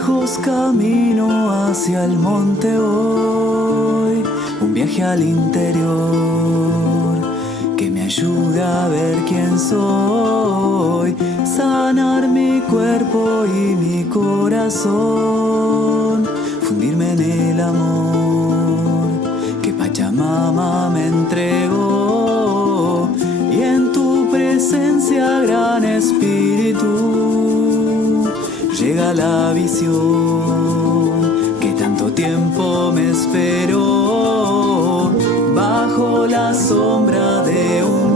lejos camino hacia el monte hoy, un viaje al interior que me ayude a ver quién soy, sanar mi cuerpo y mi corazón, fundirme en el amor que Pachamama me entregó, y en tu presencia, gran espíritu, llega la visión que tanto tiempo me esperó, bajo la sombra de un